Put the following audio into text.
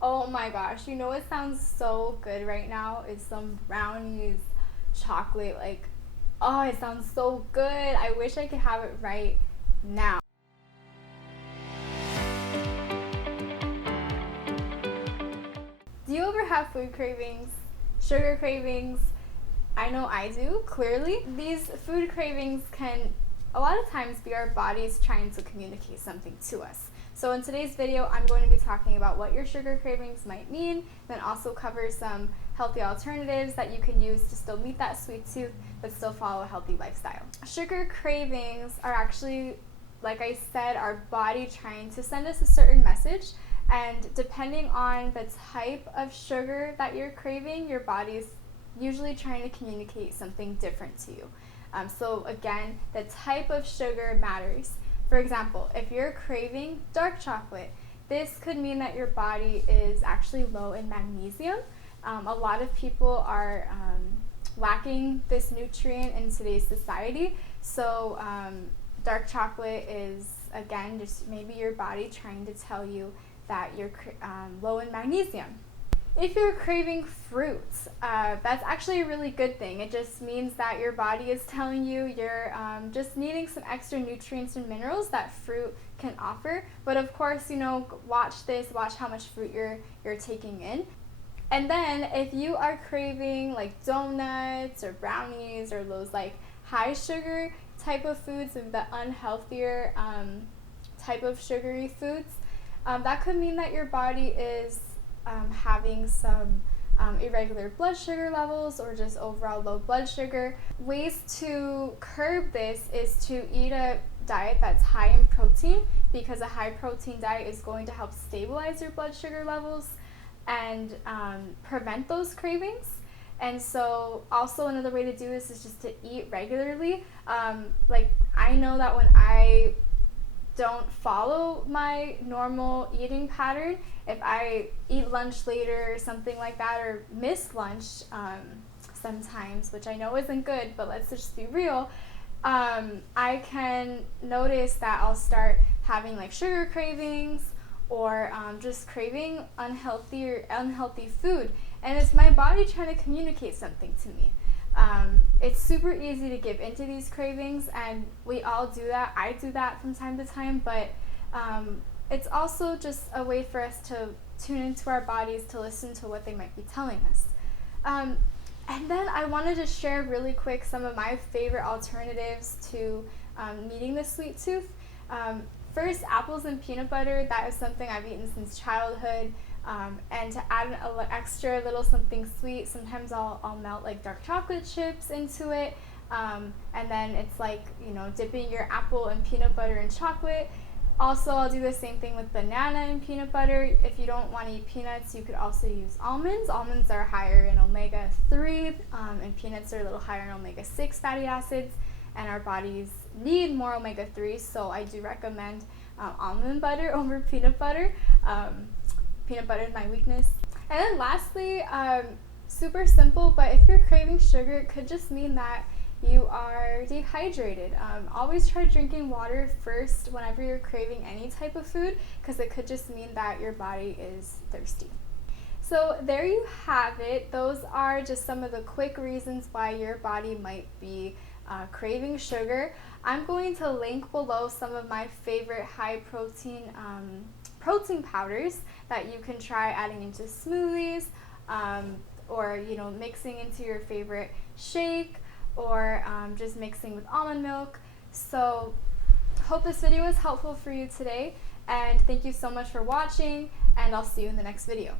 Oh my gosh, you know what sounds so good right now is some brownies, chocolate, like, oh, it sounds so good. I wish I could have it right now. Do you ever have food cravings, sugar cravings? I know I do, clearly. These food cravings can a lot of times be our bodies trying to communicate something to us. So in today's video, I'm going to be talking about what your sugar cravings might mean, then also cover some healthy alternatives that you can use to still meet that sweet tooth, but still follow a healthy lifestyle. Sugar cravings are actually, like I said, our body trying to send us a certain message. And depending on the type of sugar that you're craving, your body's usually trying to communicate something different to you. So again, the type of sugar matters. For example, if you're craving dark chocolate, this could mean that your body is actually low in magnesium. A lot of people are lacking this nutrient in today's society. So dark chocolate is, again, just maybe your body trying to tell you that you're low in magnesium. If you're craving fruits, that's actually a really good thing. It just means that your body is telling you you're just needing some extra nutrients and minerals that fruit can offer. But of course, watch how much fruit you're taking in. And then if you are craving like donuts or brownies or those like high sugar type of foods and the unhealthier type of sugary foods, that could mean that your body is having some irregular blood sugar levels or just overall low blood sugar. Ways to curb this is to eat a diet that's high in protein, because a high protein diet is going to help stabilize your blood sugar levels and prevent those cravings. And so also another way to do this is just to eat regularly. Like I know that when I don't follow my normal eating pattern, if I eat lunch later or something like that, or miss lunch sometimes, which I know isn't good, but let's just be real, I can notice that I'll start having like sugar cravings or just craving unhealthy food, and it's my body trying to communicate something to me. It's super easy to give into these cravings, and we all do that. I do that from time to time, but it's also just a way for us to tune into our bodies to listen to what they might be telling us. And then I wanted to share really quick some of my favorite alternatives to meeting the sweet tooth. First, apples and peanut butter. That is something I've eaten since childhood. And to add an extra little something sweet, sometimes I'll melt like dark chocolate chips into it. And then it's like, dipping your apple and peanut butter in chocolate. Also, I'll do the same thing with banana and peanut butter. If you don't want to eat peanuts, you could also use almonds. Almonds are higher in omega-3, and peanuts are a little higher in omega-6 fatty acids. And our bodies need more omega-3, so I do recommend almond butter over peanut butter. Peanut butter is my weakness. And then lastly, super simple, but if you're craving sugar, it could just mean that you are dehydrated. Always try drinking water first whenever you're craving any type of food, because it could just mean that your body is thirsty. So there you have it. Those are just some of the quick reasons why your body might be craving sugar. I'm going to link below some of my favorite high protein powders that you can try adding into smoothies, or mixing into your favorite shake, or just mixing with almond milk. So hope this video was helpful for you today, and thank you so much for watching, and I'll see you in the next video.